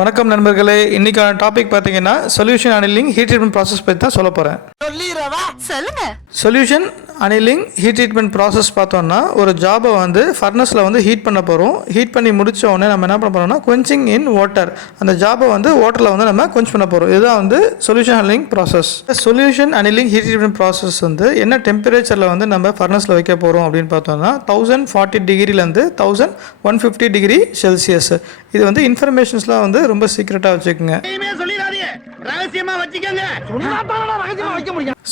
வணக்கம் நண்பர்களே, இன்னைக்கான டாபிக் பார்த்தீங்கன்னா solution annealing heat treatment process பற்றி தான் சொல்ல போகிறேன். Solution annealing heat treatment process பார்த்தோம்னா ஒரு ஜாபை வந்து ஃபர்னஸில் வந்து ஹீட் பண்ண போகிறோம். ஹீட் பண்ணி முடிச்ச உடனே நம்ம என்ன பண்ண போகிறோம்னா குவென்ச்சிங் இன் வாட்டர், அந்த ஜாபை வந்து வாட்டரில் வந்து நம்ம குவென்ச் பண்ண போகிறோம். இதுதான் வந்து solution annealing process. Solution annealing heat treatment process வந்து என்ன டெம்பரேச்சரில் வந்து நம்ம ஃபர்னஸில் வைக்க போகிறோம் அப்படின்னு பார்த்தோம்னா 1040 டிகிரிலேருந்து 1150 டிகிரி செல்சியஸ். இது வந்து இன்ஃபர்மேஷன்ஸ்லாம் வந்து ரொம்ப சீக்ரெட்டாக வச்சுக்கோங்க.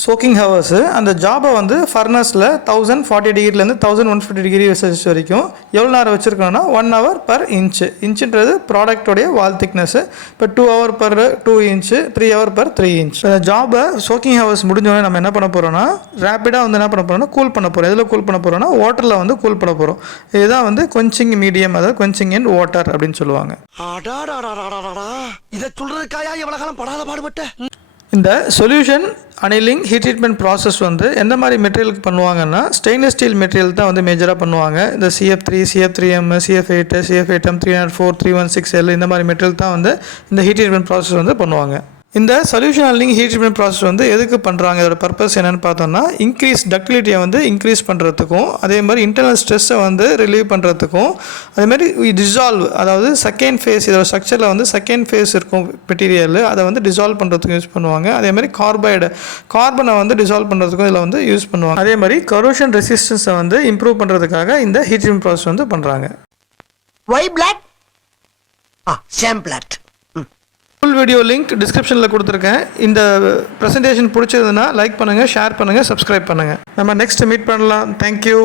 சோக்கிங் ஹவர்ஸ், அந்த ஜாபை வந்து ஃபர்னஸில் 1040 டிகிரிலேருந்து 1150 டிகிரி செல்சியஸ் வரைக்கும் எவ்வளோ நேரம் வச்சுருக்கோம்னா 1 hour per inch. இன்ச்சுன்றது ப்ராடக்டோடைய வால் திக்னஸ். இப்போ 2 hour per 2 inch, 3 hour per 3 inch. இந்த ஜாபை சோக்கிங் ஹவர்ஸ் முடிஞ்சோடனே நம்ம என்ன பண்ண போகிறோம்னா ரேப்பிடாக வந்து என்ன பண்ண போகிறோம்னா கூல் பண்ண போகிறோம். எதில் கூல் பண்ண போகிறோம்னா வாட்டரில் வந்து கூல் பண்ண போகிறோம். இதுதான் வந்து குவென்ச்சிங் மீடியம், அதாவது குவென்ச்சிங் இன் வாட்டர் அப்படின்னு சொல்லுவாங்க. இதை சொல்றதுக்காயா எவ்வளவு காலம் படாத பாடுபட்ட. இந்த solution annealing heat treatment process வந்து எந்த மாதிரி மெட்டீரியலுக்கு பண்ணுவாங்கன்னா ஸ்டெயின்லெஸ் ஸ்டீல் மெட்டீரியல் தான் வந்து மேஜராக பண்ணுவாங்க. இந்த CF3, CF3M, CF8, CF8M, 304, 316L இந்த மாதிரி மெட்டீரியல் தான் வந்து இந்த ஹீட் ட்ரீட்மெண்ட் ப்ராசஸ் வந்து பண்ணுவாங்க. இந்த solution annealing heat treatment process வந்து எதுக்கு பண்ணுறாங்க, இதோட பர்பஸ் என்னென்னு பார்த்தோம்னா இன்க்ரீஸ் டக்டிலிட்டியை வந்து இன்க்ரீஸ் பண்ணுறதுக்கும், அதே மாதிரி இன்டர்னல் ஸ்ட்ரெஸ்ஸை வந்து ரிலீவ் பண்ணுறதுக்கும், அதேமாதிரி டிசால்வ், அதாவது செகண்ட் ஃபேஸ், இதோட ஸ்ட்ரக்சரில் வந்து செகண்ட் ஃபேஸ் இருக்கும் மெட்டீரியல், அதை வந்து டிசால்வ் பண்ணுறதுக்கும் யூஸ் பண்ணுவாங்க. அதேமாதிரி கார்பனை வந்து டிசால்வ் பண்ணுறதுக்கும் இதில் வந்து யூஸ் பண்ணுவாங்க. அதே மாதிரி கரோஷன் ரெசிஸ்டன்ஸை வந்து இம்ப்ரூவ் பண்ணுறதுக்காக இந்த ஹீட் ட்ரீட்மெண்ட் ப்ராசஸ் வந்து பண்ணுறாங்க. ஃபுல் வீடியோ லிங்க் டிஸ்கிரிப்ஷனில் கொடுத்துருக்கேன். இந்த ப்ரெசன்டேஷன் பிடிச்சதுன்னா லைக் பண்ணுங்கள், ஷேர் பண்ணுங்கள், சப்ஸ்கிரைப் பண்ணுங்கள். நம்ம நெக்ஸ்ட் மீட் பண்ணலாம். தேங்க்யூ.